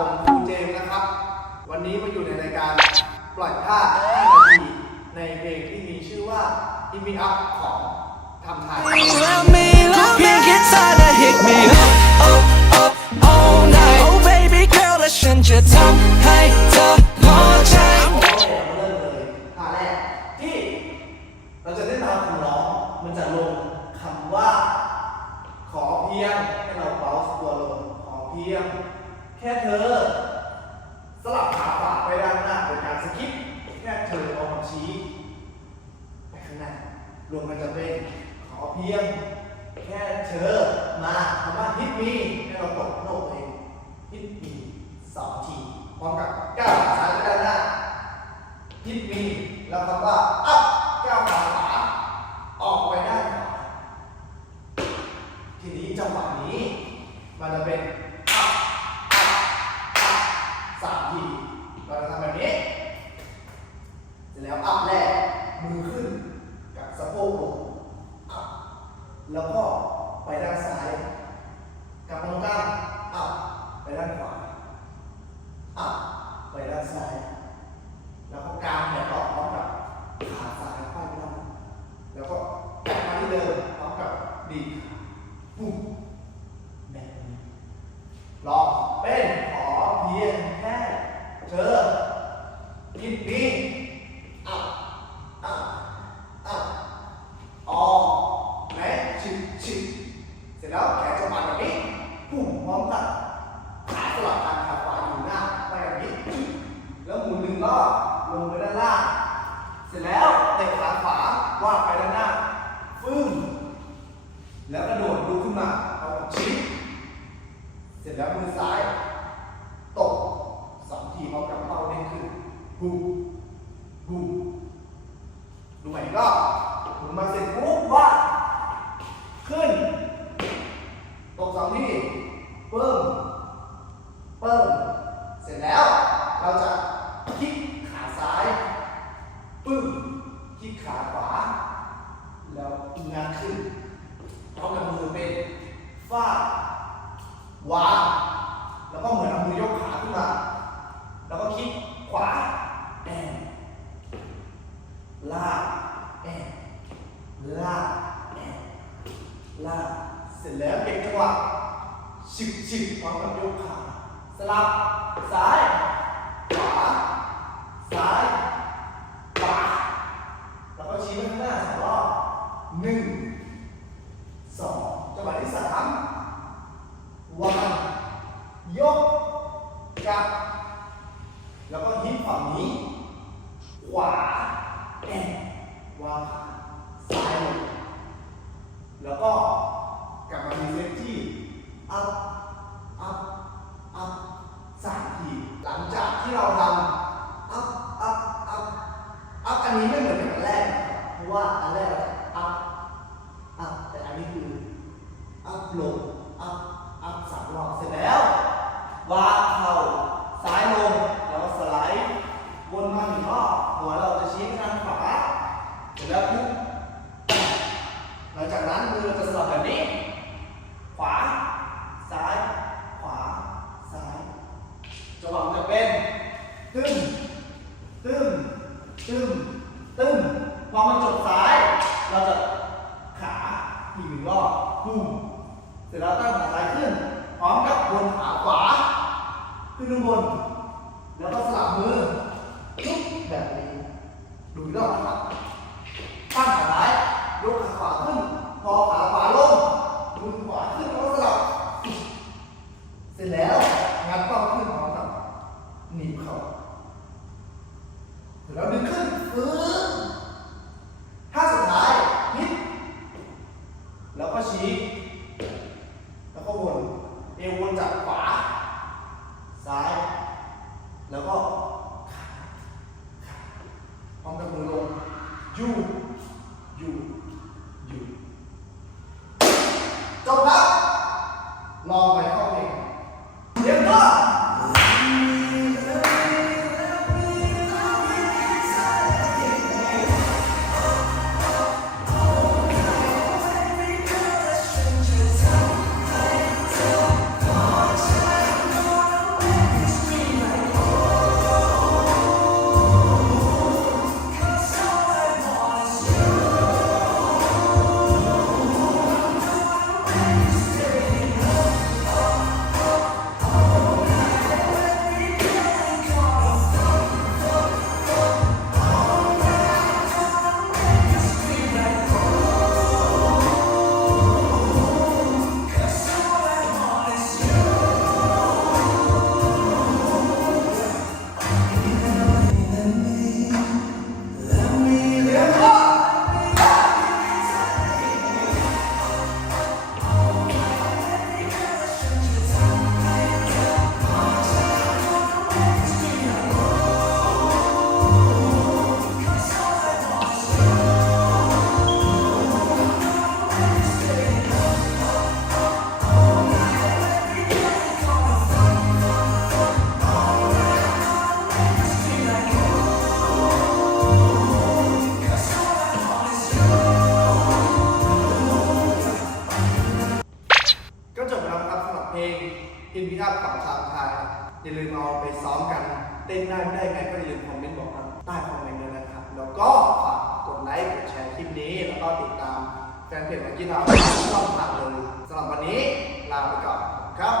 ผมครูเจมส์นะครับ วันนี้มาอยู่ในรายการปล่อยท่า5นาทีในเพลงที่มีชื่อว่า Hit Me Up ของทำไทย Love me, love me. Pink guitar hit me up, up, up all night. Oh baby girl, และฉันจะทำให้เธอพอใจ โอเคเราเริ่มเลยท่าแรกที่เราจะได้ตามคำร้องมันจะลงคำว่า ขอเพียงให้เราเบาตัวลงขอเพียง แค่เธอ สลับขาขวาไปด้านหน้าเป็นการสกิปแค่เธอเอามาชี้ไปข้างหน้า รวมกันจะเป็นขอเพียง แค่เธอมาคำว่าฮิตมีให้เราตกโลกเองฮิตมีสองทีพร้อมกับก้าวขาซ้ายไปด้านหน้าฮิตมีแล้วคำว่าอัพก้าวขาขวาออกไปด้านขวาทีนี้จังหวะนี้มันจะเป็นอัพอัพอัพสามที เราจะทำแบบนี้ เสร็จแล้วอัพแรก มือขึ้นกับสะโพกลงอัพ แล้วก็ไปด้านซ้ายกลับมาตรงกลางอัพไปด้านขวาอัพไปด้านซ้าย แล้วก็กางแขนออกพร้อมกับขาซ้ายไขว้ไปด้านหลังแล้วก็กลับมาที่เดิมพร้อมกับดีขาปุ๊บแบบนี้ลองเป็นขอเพียงแค่เธอยินดีอัพอัพอัพออกแม้ชิดชิดเสร็จแล้วแขนจะมาแบบนี้ปุ๊บพร้อมกับขาสลับกันขาขวาอยู่หน้าไปแบบนี้ แล้วหมุนหนึ่งรอบ ลงไปด้านล่าง เสร็จแล้วเตะขาขวาว่าไปด้านหน้า ฟึ้งแล้วกระโดดดูขึ้นมาเอาชี้เสร็จแล้วมือซ้าย ตกสองทีพร้อมกับเป้าเด้งขึ้นฮูฮูดูใหม่อีกรอบหมุนมาเสร็จปุ๊บว่าดขึ้น ตกสองทีปึ้ม เปิ้มเสร็จแล้วเราจะคลิกขาซ้าย ปึ้มคลิกขาขวา แล้ว งานขึ้นพร้อมกับมือเป็นฟาดวางแล้วก็เหมือนเอามือยกขาขึ้นมา แล้วก็คลิกขวาแอนลากแอนลากแอนลากเสร็จแล้วเก็บจังหวะชิกชิกพร้อมกับยกขาสลับซ้าย ขวา ซ้าย ขวา แล้วก็ชี้ไปข้างหน้าสองรอบหนึ่งสองจังหวะที่สามวางยก กับ แล้วก็ฮิตฝั่งนี้ ขวาแอนวางขาซ้ายลงแล้วก็กลับมารีเซ็ตที่อัพอัพอัพสามทีหลังจากที่เราทำอัพอัพอัพอัพอันนี้ไม่เหมือนกับอันแรก เพราะว่าอันแรกเราอัพอัพแต่อันนี้คืออัพลง อัพ อัพสามรอบเสร็จแล้ว วางเข่าซ้ายลง แล้วก็สไลด์วนมาหนึ่งรอบหัวเราจะชี้ไปทางขวา เสร็จแล้วปุ๊บหลังจากนั้นมือเราจะสลับแบบนี้ ขวา ซ้าย ขวา ซ้ายจังหวะมันจะเป็น ตึ้ม ตึ้ม ตึ้มตึ้มพอมันจบซ้าย เราจะขาอีกหนึ่งรอบปุ้มเสร็จแล้วตั้งขาซ้ายขึ้น พร้อมกับวนขาขวา ขึ้นข้างบน แล้วก็สลับมือยุบแบบนี้ดูอีกรอบนะครับตั้งขาซ้ายยกขาขวาขึ้น พอขาขวาลงมือขวาขึ้นแล้วก็สลับ เสร็จแล้วงัดเป้าขึ้นพร้อมกับหนีบเข่าเสร็จ แล้วดึงขึ้นฟื้นท่าสุดท้ายฮิตแล้วก็ชี้ แล้วก็วนเอววนจากขวา ซ้าย แล้วก็ขาขาพร้อมกับมือลงยูยูยูจบครับลองไป อย่าลืมเอาไปซ้อมกันเต้นได้ไม่ได้ไงก็อย่าลืมคอมเมนต์บอกกันใต้คอมเมนต์ด้วยนะครับ แล้วก็ฝากกดไลค์กดแชร์คลิปนี้แล้วก็ติดตามแฟนเพจของกีฬาทุกช่องทางเลยสำหรับวันนี้ลาไปก่อนครับ